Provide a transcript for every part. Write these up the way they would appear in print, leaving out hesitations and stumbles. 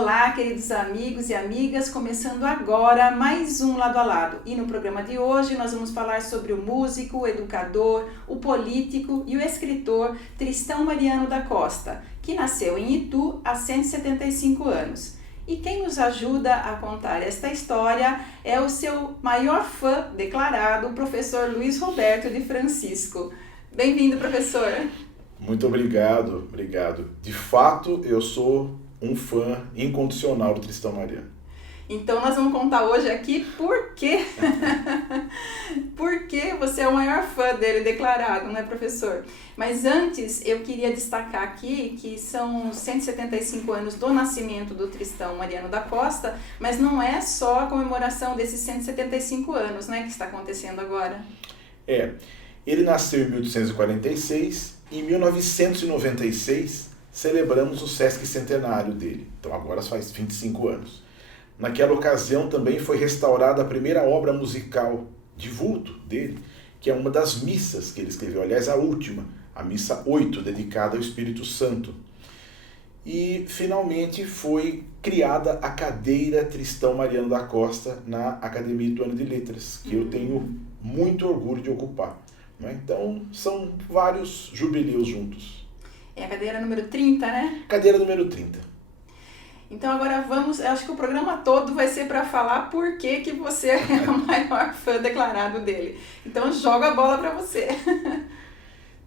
Olá, queridos amigos e amigas, começando agora mais um Lado a Lado. E no programa de hoje nós vamos falar sobre o músico, o educador, o político e o escritor Tristão Mariano da Costa, que nasceu em Itu há 175 anos. E quem nos ajuda a contar esta história é o seu maior fã declarado, o professor Luiz Roberto de Francisco. Bem-vindo, professor. Muito obrigado. De fato, eu sou um fã incondicional do Tristão Mariano. Então nós vamos contar hoje aqui por que você é o maior fã dele declarado, né, professor? Mas antes eu queria destacar aqui que são 175 anos do nascimento do Tristão Mariano da Costa, mas não é só a comemoração desses 175 anos, né, que está acontecendo agora. Ele nasceu em 1846 e em 1996 celebramos o Sesc Centenário dele, então agora faz 25 anos. Naquela ocasião também foi restaurada a primeira obra musical de vulto dele, que é uma das missas que ele escreveu, aliás a última, a Missa 8, dedicada ao Espírito Santo. E finalmente foi criada a cadeira Tristão Mariano da Costa na Academia Ituana de Letras, que eu tenho muito orgulho de ocupar. Então são vários jubileus juntos. É a cadeira número 30, né? Cadeira número 30. Então agora vamos, eu acho que o programa todo vai ser para falar por que você é o maior fã declarado dele. Então joga a bola para você.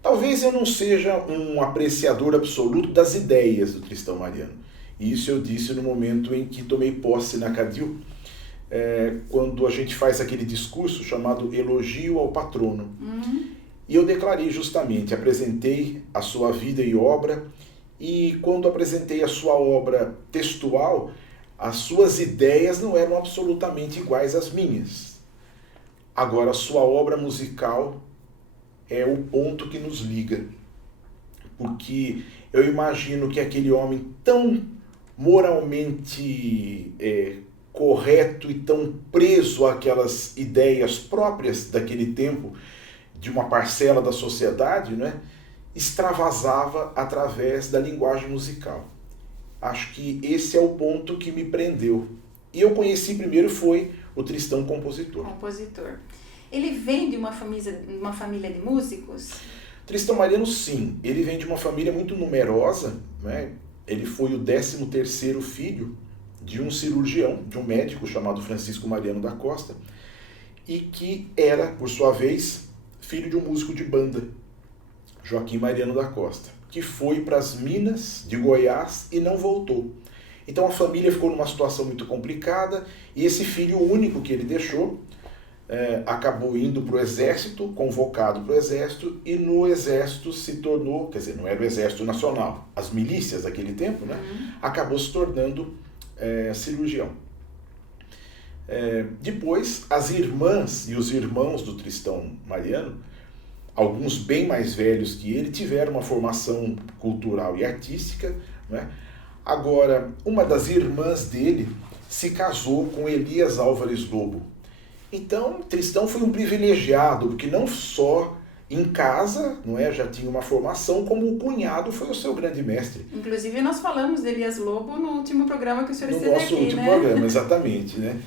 Talvez eu não seja um apreciador absoluto das ideias do Tristão Mariano. Isso eu disse no momento em que tomei posse na CADIL, quando a gente faz aquele discurso chamado Elogio ao Patrono. E eu declarei justamente, apresentei a sua vida e obra, e quando apresentei a sua obra textual, as suas ideias não eram absolutamente iguais às minhas. Agora, a sua obra musical é o ponto que nos liga, porque eu imagino que aquele homem tão moralmente correto e tão preso àquelas ideias próprias daquele tempo, de uma parcela da sociedade, né, extravasava através da linguagem musical. Acho que esse é o ponto que me prendeu. E eu conheci primeiro foi o Tristão compositor. Ele vem de uma família de músicos? Tristão Mariano, sim. Ele vem de uma família muito numerosa, né? Ele foi o 13º filho de um cirurgião, de um médico chamado Francisco Mariano da Costa, e que era, por sua vez, filho de um músico de banda, Joaquim Mariano da Costa, que foi para as Minas de Goiás e não voltou. Então a família ficou numa situação muito complicada e esse filho único que ele deixou acabou indo para o exército, convocado para o exército, e no exército se tornou, quer dizer, não era o exército nacional, as milícias daquele tempo, né? Acabou se tornando cirurgião. Depois, as irmãs e os irmãos do Tristão Mariano, alguns bem mais velhos que ele, tiveram uma formação cultural e artística, né? Agora, uma das irmãs dele se casou com Elias Álvares Lobo. Então, Tristão foi um privilegiado, porque não só em casa, não é, já tinha uma formação, como o cunhado foi o seu grande mestre. Inclusive, nós falamos de Elias Lobo no último programa que o senhor esteve aqui, né? No nosso último programa, exatamente, né?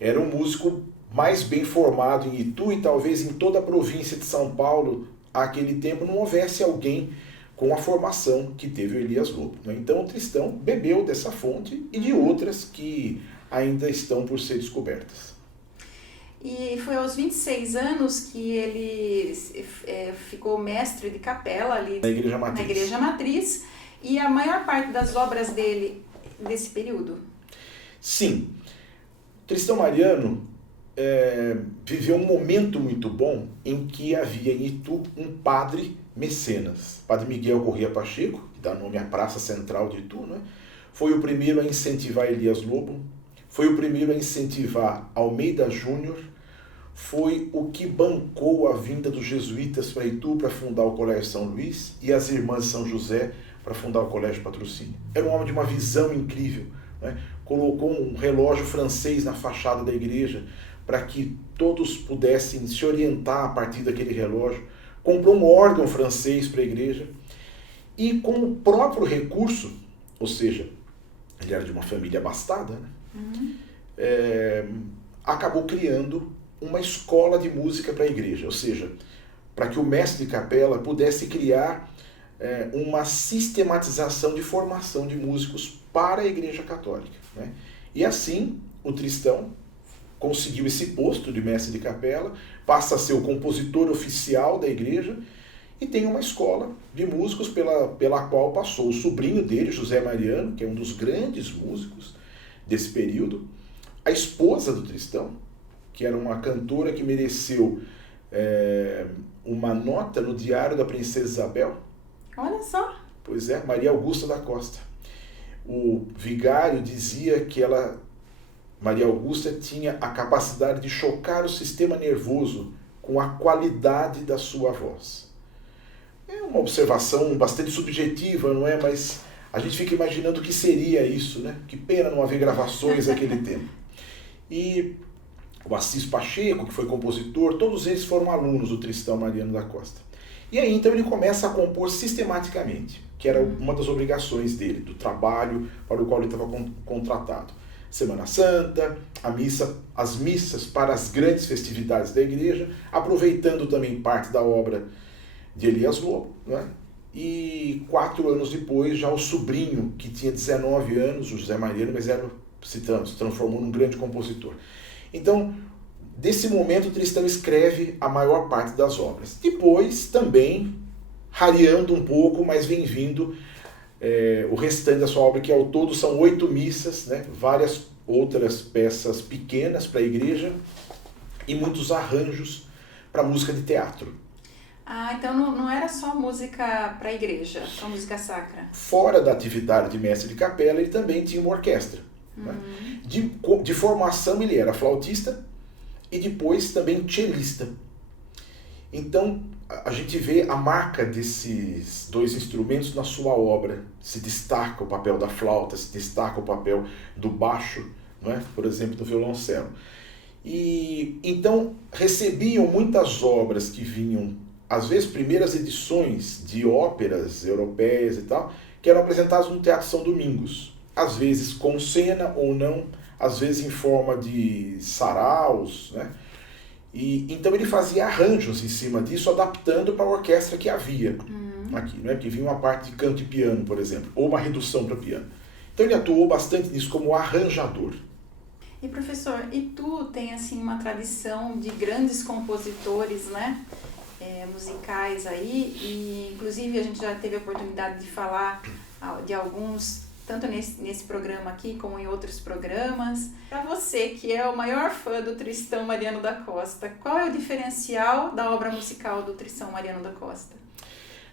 Era um músico mais bem formado em Itu e talvez em toda a província de São Paulo, àquele tempo, não houvesse alguém com a formação que teve o Elias Lobo, né? Então o Tristão bebeu dessa fonte e de outras que ainda estão por ser descobertas. E foi aos 26 anos que ele ficou mestre de capela ali na Igreja Matriz. E a maior parte das obras dele desse período? Sim. Tristão Mariano viveu um momento muito bom em que havia em Itu um padre mecenas, Padre Miguel Corrêa Pacheco, que dá nome à Praça Central de Itu, né? Foi o primeiro a incentivar Elias Lobo, foi o primeiro a incentivar Almeida Júnior, foi o que bancou a vinda dos jesuítas para Itu para fundar o Colégio São Luís e as Irmãs São José para fundar o Colégio Patrocínio. Era um homem de uma visão incrível, né? Colocou um relógio francês na fachada da igreja para que todos pudessem se orientar a partir daquele relógio. Comprou um órgão francês para a igreja e com o próprio recurso, ou seja, ele era de uma família abastada, né? Uhum. Acabou criando uma escola de música para a igreja, ou seja, para que o mestre de capela pudesse criar uma sistematização de formação de músicos para a Igreja Católica, né? E assim, o Tristão conseguiu esse posto de mestre de capela, passa a ser o compositor oficial da igreja e tem uma escola de músicos pela qual passou o sobrinho dele, José Mariano, que é um dos grandes músicos desse período, a esposa do Tristão, que era uma cantora que mereceu uma nota no Diário da Princesa Isabel. Olha só! Pois é, Maria Augusta da Costa. O vigário dizia que Maria Augusta tinha a capacidade de chocar o sistema nervoso com a qualidade da sua voz. É uma observação bastante subjetiva, não é? Mas a gente fica imaginando o que seria isso, né? Que pena não haver gravações naquele tempo. E o Assis Pacheco, que foi compositor, todos eles foram alunos do Tristão Mariano da Costa. E aí então ele começa a compor sistematicamente, que era uma das obrigações dele, do trabalho para o qual ele estava contratado. Semana Santa, as missas para as grandes festividades da igreja, aproveitando também parte da obra de Elias Lobo, né? E 4 anos depois, já o sobrinho, que tinha 19 anos, o José Mariano, mas se transformou num grande compositor. Então, desse momento, o Tristão escreve a maior parte das obras. Depois, também, rareando um pouco, mas vem vindo o restante da sua obra, que ao todo são 8 missas, né? Várias outras peças pequenas para a igreja e muitos arranjos para música de teatro. Ah, então não era só música para a igreja, só música sacra. Fora da atividade de mestre de capela, ele também tinha uma orquestra. Né? De formação, ele era flautista e depois também cellista. Então, a gente vê a marca desses 2 instrumentos na sua obra. Se destaca o papel da flauta, se destaca o papel do baixo, não é? Por exemplo, do violoncelo. E então recebiam muitas obras que vinham, às vezes, primeiras edições de óperas europeias e tal, que eram apresentadas no Teatro São Domingos. Às vezes com cena ou não, às vezes em forma de saraus, né? E então ele fazia arranjos em cima disso, adaptando para a orquestra que havia aqui, né? Que vinha uma parte de canto e piano, por exemplo, ou uma redução para piano. Então ele atuou bastante nisso como arranjador. E professor, e tu tem assim uma tradição de grandes compositores, né? Musicais aí, e inclusive a gente já teve a oportunidade de falar de alguns, tanto nesse programa aqui como em outros programas. Para você, que é o maior fã do Tristão Mariano da Costa, qual é o diferencial da obra musical do Tristão Mariano da Costa?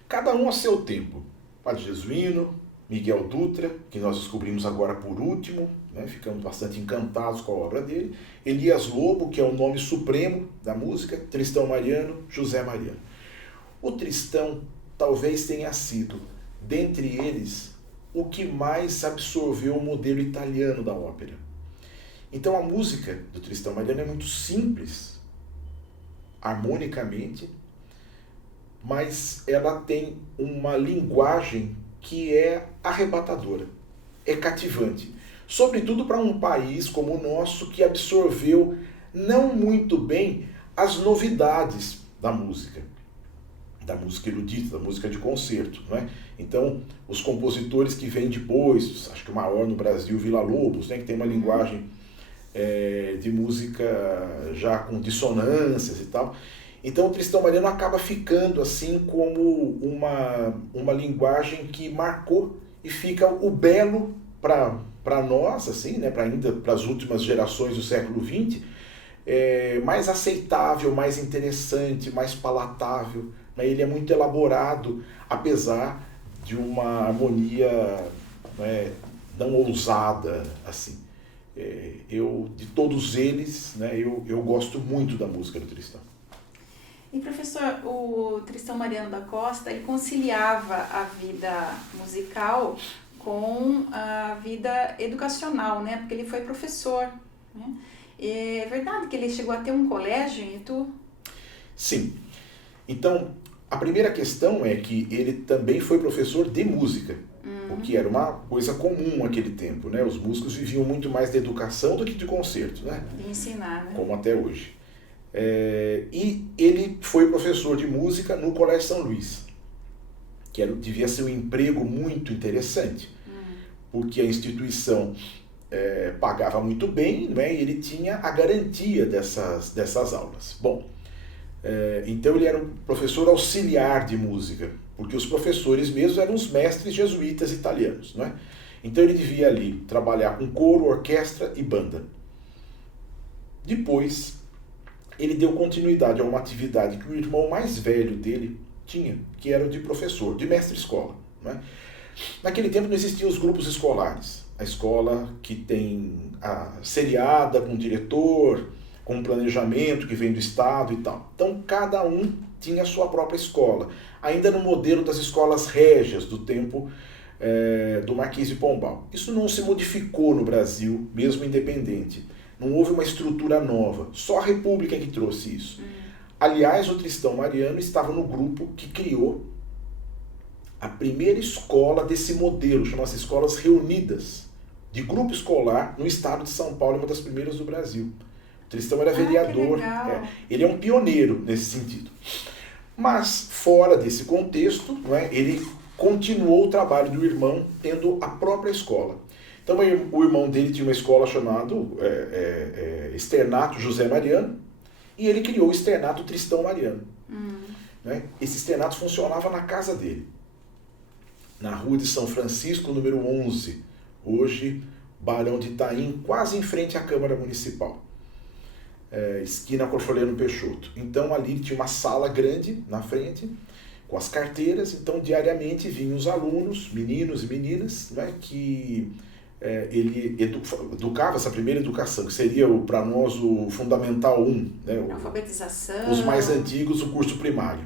Cada um a seu tempo. Padre Jesuíno, Miguel Dutra, que nós descobrimos agora por último, né? Ficamos bastante encantados com a obra dele. Elias Lobo, que é o nome supremo da música, Tristão Mariano, José Mariano. O Tristão talvez tenha sido, dentre eles, o que mais absorveu o modelo italiano da ópera. Então a música do Tristão Mariano é muito simples, harmonicamente, mas ela tem uma linguagem que é arrebatadora, é cativante. Sobretudo para um país como o nosso, que absorveu não muito bem as novidades da música erudita, da música de concerto, não é? Então, os compositores que vêm depois, acho que o maior no Brasil, Villa-Lobos, né, que tem uma linguagem de música já com dissonâncias e tal. Então, o Tristão Mariano acaba ficando assim como uma linguagem que marcou e fica o belo para nós, assim, né, ainda para as últimas gerações do século XX, mais aceitável, mais interessante, mais palatável. Ele é muito elaborado, apesar de uma harmonia, né, não ousada, assim. De todos eles, né, eu gosto muito da música do Tristão. E professor, o Tristão Mariano da Costa, ele conciliava a vida musical com a vida educacional, né? Porque ele foi professor, né? É verdade que ele chegou a ter um colégio em Itu? Sim. Então, a primeira questão é que ele também foi professor de música. o que era uma coisa comum naquele tempo, né? Os músicos viviam muito mais de educação do que de concerto, né? De ensinar, né? Como até hoje. E ele foi professor de música no Colégio São Luís, que devia ser um emprego muito interessante, porque a instituição pagava muito bem, né? E ele tinha a garantia dessas aulas. Bom, então ele era um professor auxiliar de música, porque os professores mesmos eram os mestres jesuítas italianos, não é? Então ele devia ali trabalhar com coro, orquestra e banda. Depois, ele deu continuidade a uma atividade que o irmão mais velho dele tinha, que era o de professor, de mestre-escola, não é? Naquele tempo não existiam os grupos escolares. A escola que tem a seriada com diretor, com planejamento que vem do Estado e tal. Então, cada um tinha a sua própria escola, ainda no modelo das escolas régias do tempo do Marquês de Pombal. Isso não se modificou no Brasil, mesmo independente. Não houve uma estrutura nova, só a República que trouxe isso. Aliás, o Tristão Mariano estava no grupo que criou a primeira escola desse modelo, chama-se Escolas Reunidas, de grupo escolar no estado de São Paulo, uma das primeiras do Brasil. O Tristão era vereador, ele é um pioneiro nesse sentido. Mas, fora desse contexto, não é, ele continuou o trabalho do irmão, tendo a própria escola. Então, o irmão dele tinha uma escola chamada Externato José Mariano, e ele criou o Externato Tristão Mariano. Né? Esse externato funcionava na casa dele, na Rua de São Francisco, número 11, hoje Barão de Itaim, quase em frente à Câmara Municipal, esquina Corfoliano Peixoto. Então ali tinha uma sala grande na frente, com as carteiras, então diariamente vinham os alunos, meninos e meninas, né, que ele educava essa primeira educação, que seria para nós o Fundamental 1, né, alfabetização. Os mais antigos, o curso primário,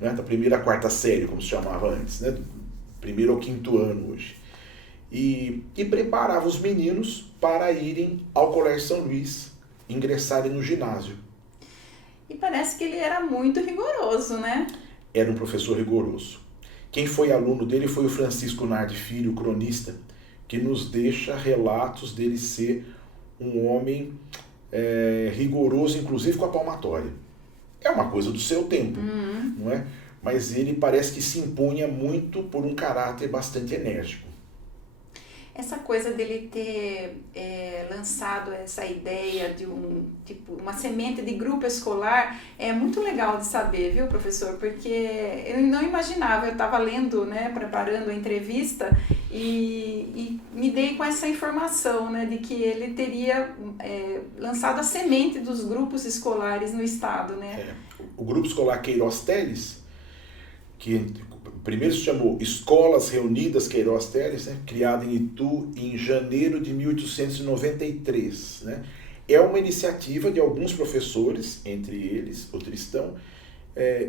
né, da primeira à quarta série, como se chamava antes, né, do primeiro ao quinto ano hoje. E preparava os meninos para irem ao Colégio São Luís, ingressarem no ginásio. E parece que ele era muito rigoroso, né? Era um professor rigoroso. Quem foi aluno dele foi o Francisco Nardi Filho, cronista, que nos deixa relatos dele ser um homem rigoroso, inclusive com a palmatória. É uma coisa do seu tempo, não é? Mas ele parece que se impunha muito por um caráter bastante enérgico. Essa coisa dele ter lançado essa ideia de uma semente de grupo escolar é muito legal de saber, viu, professor? Porque eu não imaginava, eu estava lendo, né, preparando a entrevista e me dei com essa informação, né, de que ele teria lançado a semente dos grupos escolares no estado, né? O grupo escolar Queiroz Teles, que primeiro se chamou Escolas Reunidas Queiroz Teles, né, criada em Itu em janeiro de 1893. Né? É uma iniciativa de alguns professores, entre eles o Tristão,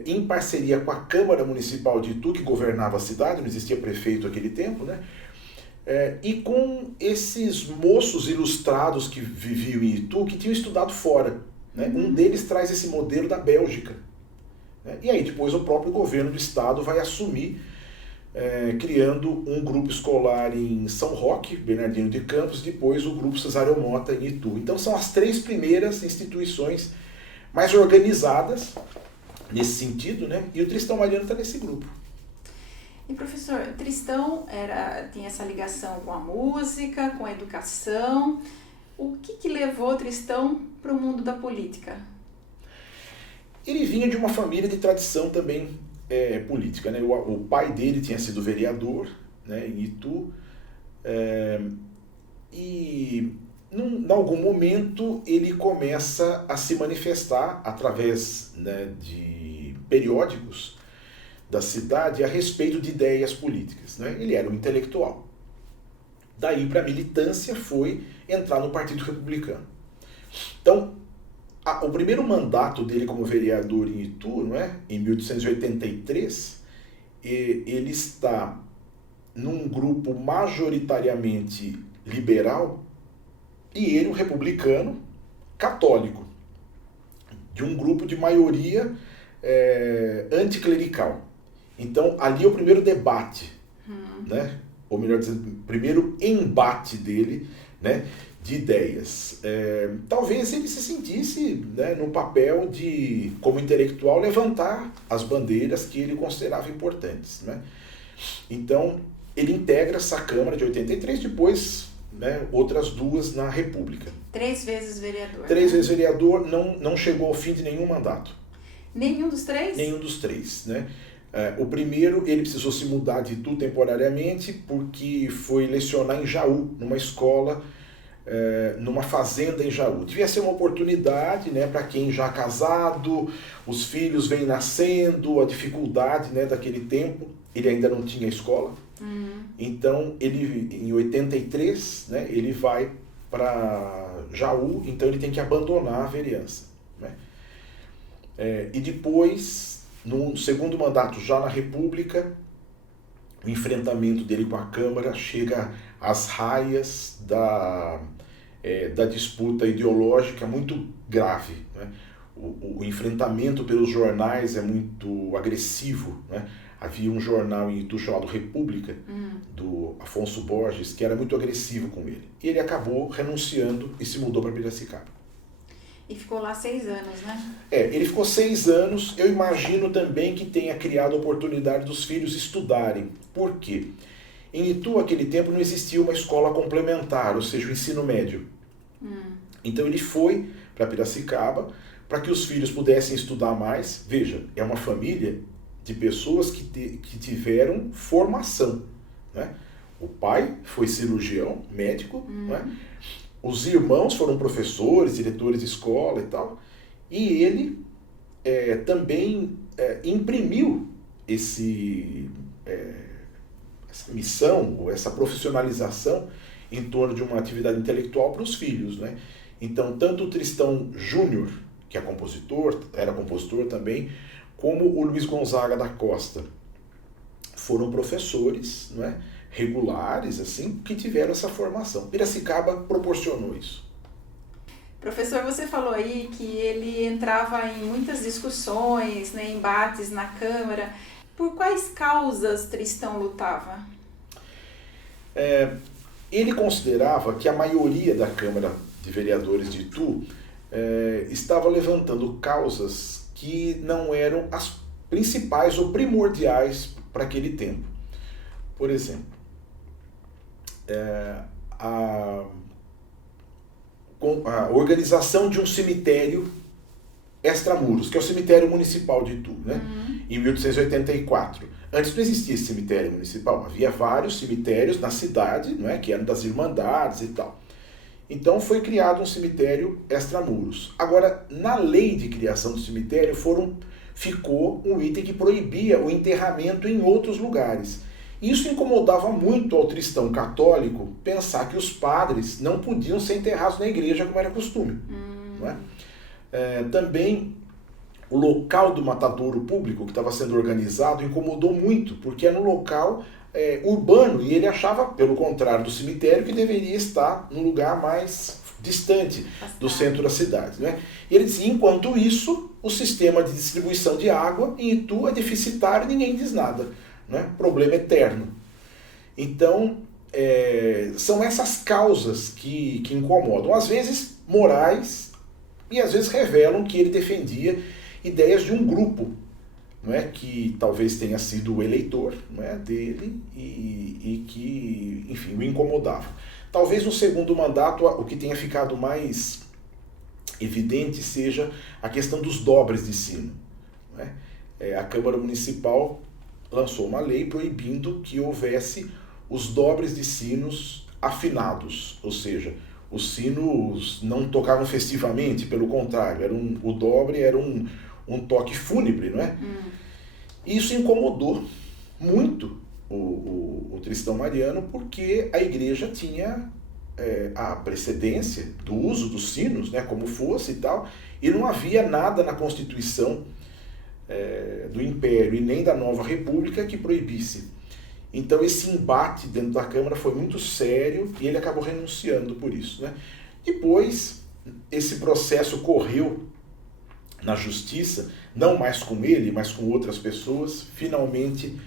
em parceria com a Câmara Municipal de Itu, que governava a cidade, não existia prefeito naquele tempo, né? E com esses moços ilustrados que viviam em Itu, que tinham estudado fora. Né? Um deles traz esse modelo da Bélgica. E aí depois o próprio governo do estado vai assumir, criando um grupo escolar em São Roque, Bernardino de Campos, depois o grupo Cesário Mota em Itu. Então são as três primeiras instituições mais organizadas nesse sentido, né? E o Tristão Mariano está nesse grupo. E professor, Tristão tinha essa ligação com a música, com a educação. O que levou Tristão para o mundo da política? Ele vinha de uma família de tradição também política, né? O pai dele tinha sido vereador, né, em Itu, e em algum momento ele começa a se manifestar através, né, de periódicos da cidade a respeito de ideias políticas. Né? Ele era um intelectual. Daí para a militância foi entrar no Partido Republicano. Então, o primeiro mandato dele como vereador em Itu, não é? Em 1883, ele está num grupo majoritariamente liberal e ele um republicano católico, de um grupo de maioria anticlerical. Então, ali é o primeiro debate, né? ou melhor dizendo, primeiro embate dele, né, de ideias. Talvez ele se sentisse, né, no papel de, como intelectual, levantar as bandeiras que ele considerava importantes, né? Então, ele integra essa Câmara de 83, depois, né, outras duas na República. 3 vezes vereador. 3 vezes vereador, não chegou ao fim de nenhum mandato. Nenhum dos 3? Nenhum dos 3, né? O primeiro, ele precisou se mudar de Itu temporariamente porque foi lecionar em Jaú, numa escola, numa fazenda em Jaú. Devia ser uma oportunidade, né, para quem já casado, os filhos vêm nascendo, a dificuldade, né, daquele tempo. Ele ainda não tinha escola. Então, ele, em 83, né, ele vai para Jaú, então ele tem que abandonar a vereança, né? E depois, no segundo mandato, já na República, o enfrentamento dele com a Câmara chega às raias da disputa ideológica muito grave, né? O enfrentamento pelos jornais é muito agressivo, né? Havia um jornal em Itu chamado República, do Afonso Borges, que era muito agressivo com ele. E ele acabou renunciando e se mudou para Piracicaba. E ficou lá 6 anos, né? Ele ficou 6 anos. Eu imagino também que tenha criado a oportunidade dos filhos estudarem. Por quê? Em Itu, naquele tempo, não existia uma escola complementar, ou seja, o ensino médio. Então ele foi para Piracicaba para que os filhos pudessem estudar mais. Veja, é uma família de pessoas que tiveram formação, né? O pai foi cirurgião, médico, né? Os irmãos foram professores, diretores de escola e tal. E ele também imprimiu essa missão, ou essa profissionalização em torno de uma atividade intelectual para os filhos, né? Então, tanto o Tristão Júnior, que é compositor, era compositor também, como o Luiz Gonzaga da Costa, foram professores, né, regulares, assim, que tiveram essa formação. Piracicaba proporcionou isso. Professor, você falou aí que ele entrava em muitas discussões, né, embates na Câmara. Por quais causas Tristão lutava? Ele considerava que a maioria da Câmara de Vereadores de Itu estava levantando causas que não eram as principais ou primordiais para aquele tempo. Por exemplo, a organização de um cemitério extramuros, que é o cemitério municipal de Itu, né? Em 1884. Antes não existia esse cemitério municipal, havia vários cemitérios na cidade, não é? Que eram das Irmandades e tal. Então foi criado um cemitério extramuros. Agora, na lei de criação do cemitério ficou um item que proibia o enterramento em outros lugares. Isso incomodava muito ao Tristão católico pensar que os padres não podiam ser enterrados na igreja como era costume. Não é? Também o local do matadouro público que estava sendo organizado incomodou muito, porque era um local urbano, e ele achava, pelo contrário do cemitério, que deveria estar num lugar mais distante do centro da cidade, né? E ele dizia, enquanto isso, o sistema de distribuição de água em Itu é deficitário e ninguém diz nada, né? Problema eterno. Então, são essas causas que incomodam, às vezes morais, e às vezes revelam que ele defendia ideias de um grupo, não é, que talvez tenha sido o eleitor, não é, dele e que, enfim, o incomodava. Talvez no segundo mandato o que tenha ficado mais evidente seja a questão dos dobres de sino. Não é? A Câmara Municipal lançou uma lei proibindo que houvesse os dobres de sinos afinados, ou seja, os sinos não tocavam festivamente, pelo contrário, o dobre era um toque fúnebre, não é? Isso incomodou muito o Tristão Mariano, porque a igreja tinha a precedência do uso dos sinos, né, como fosse e tal, e não havia nada na Constituição do Império e nem da Nova República que proibisse. Então esse embate dentro da Câmara foi muito sério e ele acabou renunciando por isso, né? Depois, esse processo correu na justiça, não mais com ele, mas com outras pessoas. Finalmente,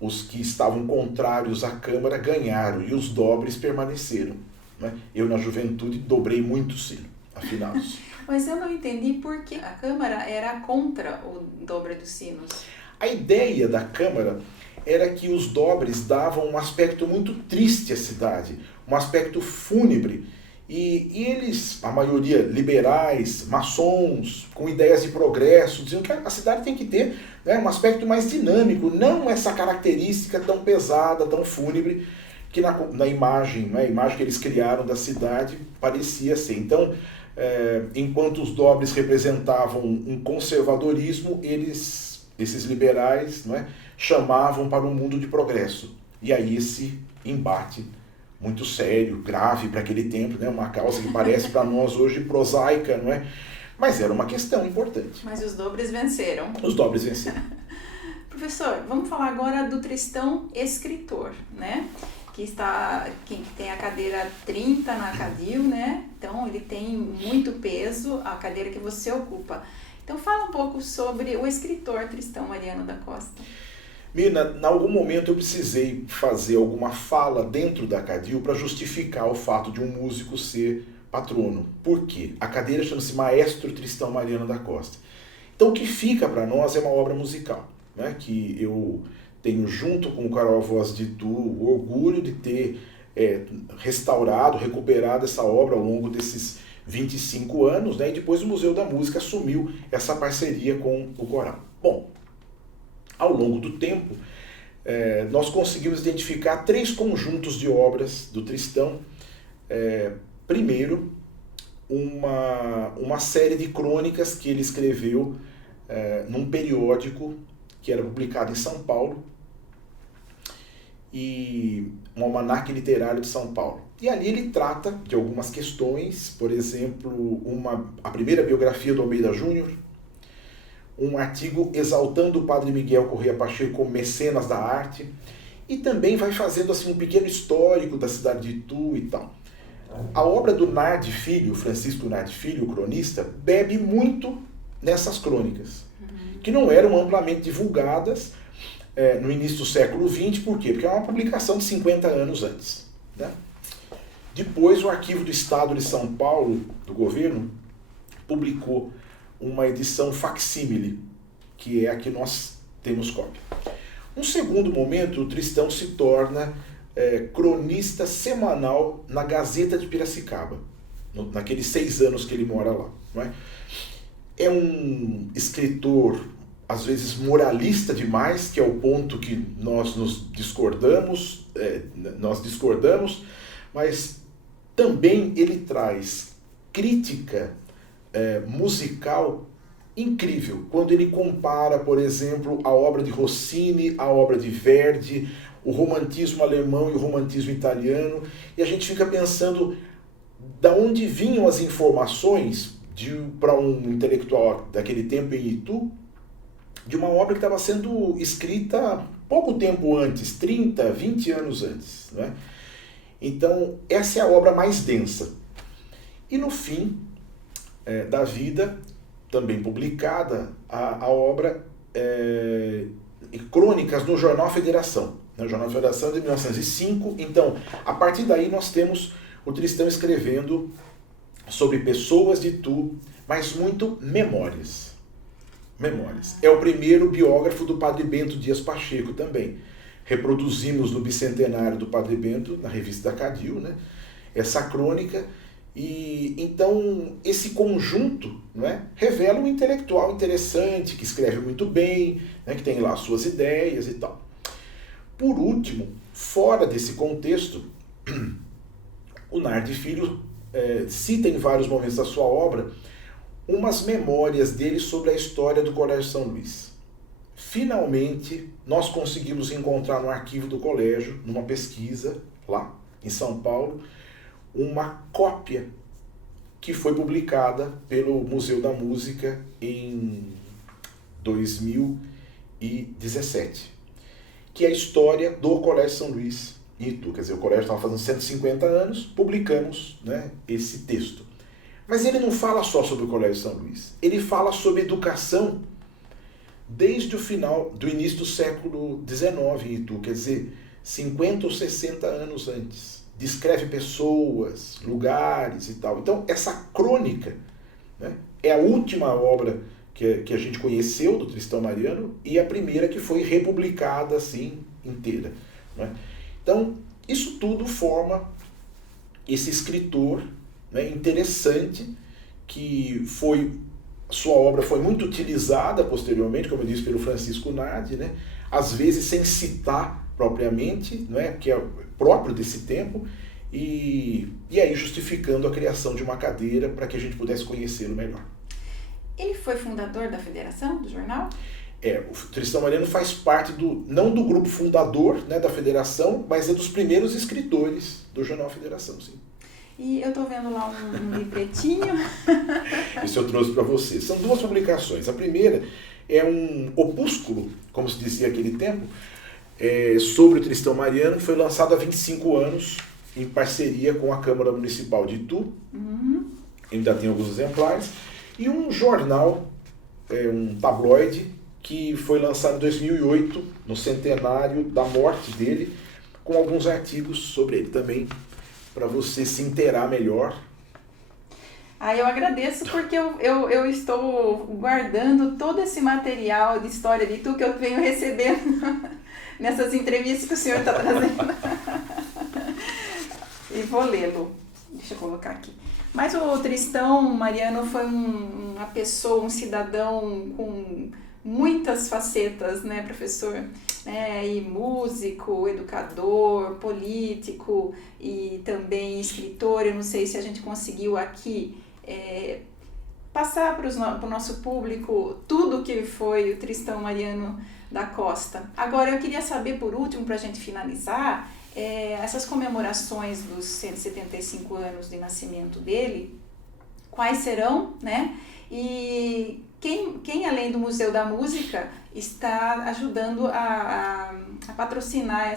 os que estavam contrários à Câmara ganharam e os dobres permaneceram. Né? Eu, na juventude, dobrei muito o sino, afinal. Mas eu não entendi por que a Câmara era contra o dobre dos sinos. A ideia da Câmara era que os dobres davam um aspecto muito triste à cidade, um aspecto fúnebre. E eles, a maioria liberais, maçons, com ideias de progresso, diziam que a cidade tem que ter, né, um aspecto mais dinâmico, não essa característica tão pesada, tão fúnebre, que na imagem, né, a imagem que eles criaram da cidade parecia ser. Então, enquanto os dobres representavam um conservadorismo, esses liberais, né, chamavam para um mundo de progresso. E aí esse embate muito sério, grave para aquele tempo, né? Uma causa que parece para nós hoje prosaica, não é? Mas era uma questão importante. Mas os dobres venceram. Os dobres venceram. Professor, vamos falar agora do Tristão escritor, né? Que tem a cadeira 30 na CADIL, né? Então ele tem muito peso, a cadeira que você ocupa. Então fala um pouco sobre o escritor Tristão Mariano da Costa. Mirna, em algum momento eu precisei fazer alguma fala dentro da CADIL para justificar o fato de um músico ser patrono. Por quê? A cadeira chama-se Maestro Tristão Mariano da Costa. Então o que fica para nós é uma obra musical, né? Que eu tenho, junto com o Coral Voz de Tu, o orgulho de ter restaurado, recuperado essa obra ao longo desses 25 anos, né? E depois o Museu da Música assumiu essa parceria com o coral. Bom, ao longo do tempo, nós conseguimos identificar 3 conjuntos de obras do Tristão. Primeiro, uma série de crônicas que ele escreveu num periódico que era publicado em São Paulo, e um almanaque literário de São Paulo. E ali ele trata de algumas questões, por exemplo, a primeira biografia do Almeida Júnior, um artigo exaltando o padre Miguel Corrêa Pacheco como mecenas da arte, e também vai fazendo assim um pequeno histórico da cidade de Itu e tal. A obra do Nardi Filho, Francisco Nardi Filho, o cronista, bebe muito nessas crônicas, que não eram amplamente divulgadas no início do século XX. Por quê? Porque é uma publicação de 50 anos antes, né? Depois, o Arquivo do Estado de São Paulo, do governo, publicou uma edição facsímile, que é a que nós temos cópia. Num segundo momento, o Tristão se torna cronista semanal na Gazeta de Piracicaba, naqueles 6 anos que ele mora lá. Não é? É um escritor, às vezes, moralista demais, que é o ponto que nós discordamos, mas também ele traz crítica musical incrível, quando ele compara, por exemplo, a obra de Rossini, a obra de Verdi, o romantismo alemão e o romantismo italiano, e a gente fica pensando da onde vinham as informações para um intelectual daquele tempo em Itu, de uma obra que estava sendo escrita pouco tempo antes, 30, 20 anos antes, né? Então, essa é a obra mais densa. E no fim da vida, também publicada, a obra Crônicas no Jornal Federação. O Jornal Federação é de 1905. Então, a partir daí nós temos o Tristão escrevendo sobre pessoas de Itu, mas muito memórias. É o primeiro biógrafo do Padre Bento Dias Pacheco também. Reproduzimos no bicentenário do Padre Bento, na revista da CADIL, né, essa crônica. E então esse conjunto, né, revela um intelectual interessante, que escreve muito bem, né, que tem lá suas ideias e tal. Por último, fora desse contexto, o Nardi Filho cita em vários momentos da sua obra umas memórias dele sobre a história do Colégio São Luís. Finalmente, nós conseguimos encontrar no arquivo do colégio, numa pesquisa lá em São Paulo, uma cópia que foi publicada pelo Museu da Música em 2017, que é a história do Colégio São Luís em Itu. Quer dizer, o colégio estava fazendo 150 anos, publicamos, né, esse texto. Mas ele não fala só sobre o Colégio São Luís, ele fala sobre a educação desde o final, do início do século XIX em Itu, quer dizer, 50 ou 60 anos antes. Descreve pessoas, lugares e tal. Então, essa crônica, né, é a última obra que a gente conheceu do Tristão Mariano e a primeira que foi republicada assim, inteira. Né? Então, isso tudo forma esse escritor, né, interessante, que sua obra foi muito utilizada posteriormente, como eu disse, pelo Francisco Nardi, né, às vezes sem citar propriamente, né, que é próprio desse tempo, e aí justificando a criação de uma cadeira para que a gente pudesse conhecê-lo melhor. Ele foi fundador da federação, do jornal? O Tristão Mariano faz parte não do grupo fundador, né, da federação, mas é dos primeiros escritores do jornal Federação, sim. E eu estou vendo lá um livretinho. Isso eu trouxe para você. São 2 publicações. A primeira é um opúsculo, como se dizia naquele tempo, sobre o Tristão Mariano, que foi lançado há 25 anos em parceria com a Câmara Municipal de Itu. Ainda tem alguns exemplares. E um jornal, um tabloide, que foi lançado em 2008, no centenário da morte dele, com alguns artigos sobre ele também, para você se inteirar melhor. Eu agradeço porque eu estou guardando todo esse material de história de Itu que eu venho recebendo nessas entrevistas que o senhor está trazendo. E vou lê-lo. Deixa eu colocar aqui. Mas o Tristão Mariano foi uma pessoa, um cidadão com muitas facetas, né, professor? E músico, educador, político e também escritor. Eu não sei se a gente conseguiu aqui passar para o nosso público tudo que foi o Tristão Mariano da Costa. Agora, eu queria saber, por último, para a gente finalizar, essas comemorações dos 175 anos de nascimento dele, quais serão, né? E quem além do Museu da Música está ajudando a patrocinar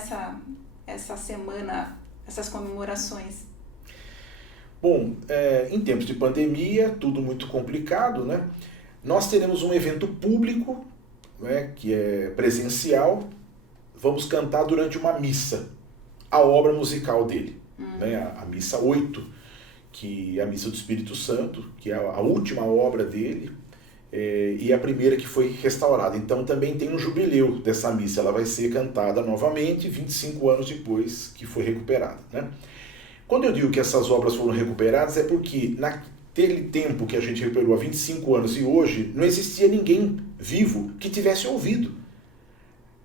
essa semana, essas comemorações? Bom, em tempos de pandemia, tudo muito complicado, né? Nós teremos um evento público, né, que é presencial. Vamos cantar durante uma missa a obra musical dele, né, a missa 8, que é a missa do Espírito Santo, que é a última obra dele, e a primeira que foi restaurada. Então também tem um jubileu dessa missa, ela vai ser cantada novamente 25 anos depois que foi recuperada, né? Quando eu digo que essas obras foram recuperadas, é porque naquele tempo que a gente recuperou há 25 anos e hoje, não existia ninguém vivo que tivesse ouvido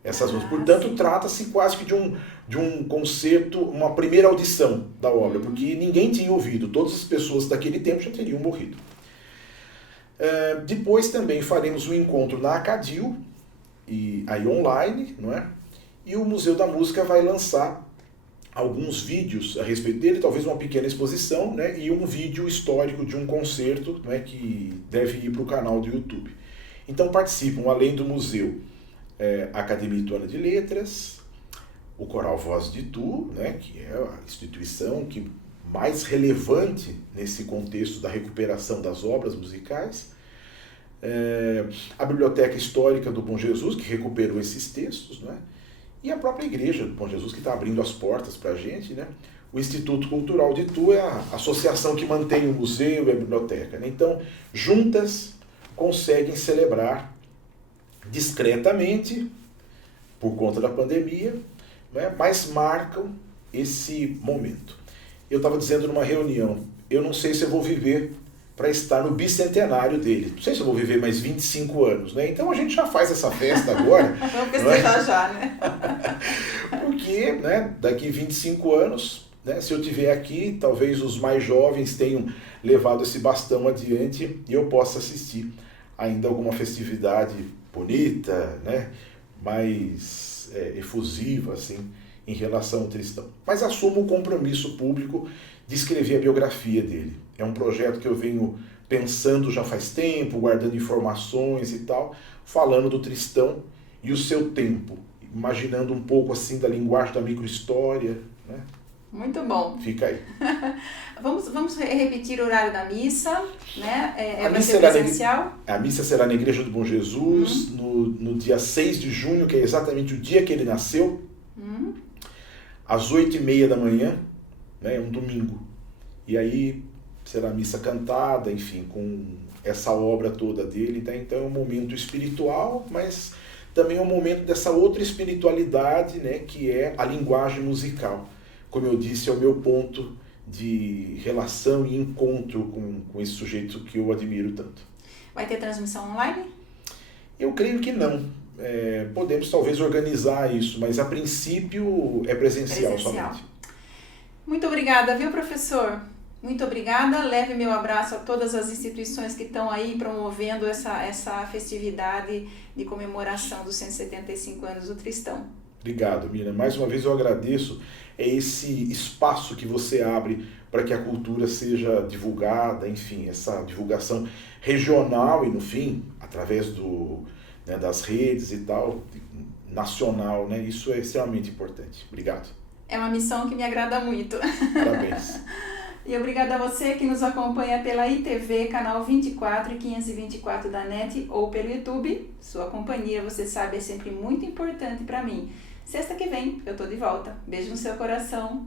essas músicas. Portanto, trata-se quase que de um concerto, uma primeira audição da obra, porque ninguém tinha ouvido, todas as pessoas daquele tempo já teriam morrido. Depois também faremos um encontro na Acadil, e aí online, não é? E o Museu da Música vai lançar alguns vídeos a respeito dele, talvez uma pequena exposição, né? E um vídeo histórico de um concerto, né? Que deve ir para o canal do YouTube. Então participam, além do museu, a Academia Ituana de Letras, o Coral Voz de Itu, né? Que é a instituição que mais relevante nesse contexto da recuperação das obras musicais, a Biblioteca Histórica do Bom Jesus, que recuperou esses textos, né? E a própria Igreja do Bom Jesus, que está abrindo as portas para a gente, né? O Instituto Cultural de Itu é a associação que mantém o museu e a biblioteca, né? Então, juntas, conseguem celebrar discretamente, por conta da pandemia, né? Mas marcam esse momento. Eu estava dizendo numa reunião, eu não sei se eu vou viver para estar no bicentenário dele. Não sei se eu vou viver mais 25 anos, né? Então a gente já faz essa festa agora. Vamos festejar já, né? Porque, né, daqui 25 anos, né, se eu estiver aqui, talvez os mais jovens tenham levado esse bastão adiante e eu possa assistir ainda alguma festividade bonita, né, mais efusiva, assim, em relação ao Tristão. Mas assumo o compromisso público de escrever a biografia dele. É um projeto que eu venho pensando já faz tempo, guardando informações e tal, falando do Tristão e o seu tempo, imaginando um pouco assim da linguagem da microhistória, né? Muito bom. Fica aí. Vamos repetir o horário da missa, né? Vai missa ser presencial? A missa será na Igreja do Bom Jesus, no dia 6 de junho, que é exatamente o dia que ele nasceu, às 8h30 da manhã, né? É um domingo. E aí será a missa cantada, enfim, com essa obra toda dele, tá? Então é um momento espiritual, mas também é um momento dessa outra espiritualidade, né? Que é a linguagem musical. Como eu disse, é o meu ponto de relação e encontro com esse sujeito que eu admiro tanto. Vai ter transmissão online? Eu creio que não. Podemos talvez organizar isso, mas a princípio é presencial somente. Muito obrigada, viu, professor? Muito obrigada. Leve meu abraço a todas as instituições que estão aí promovendo essa festividade de comemoração dos 175 anos do Tristão. Obrigado, Miriam. Mais uma vez eu agradeço esse espaço que você abre para que a cultura seja divulgada, enfim, essa divulgação regional e, no fim, através das redes e tal, nacional, né? Isso é extremamente importante. Obrigado. É uma missão que me agrada muito. Parabéns. E obrigada a você que nos acompanha pela ITV, canal 24 e 524 da NET ou pelo YouTube. Sua companhia, você sabe, é sempre muito importante para mim. Sexta que vem eu tô de volta. Beijo no seu coração.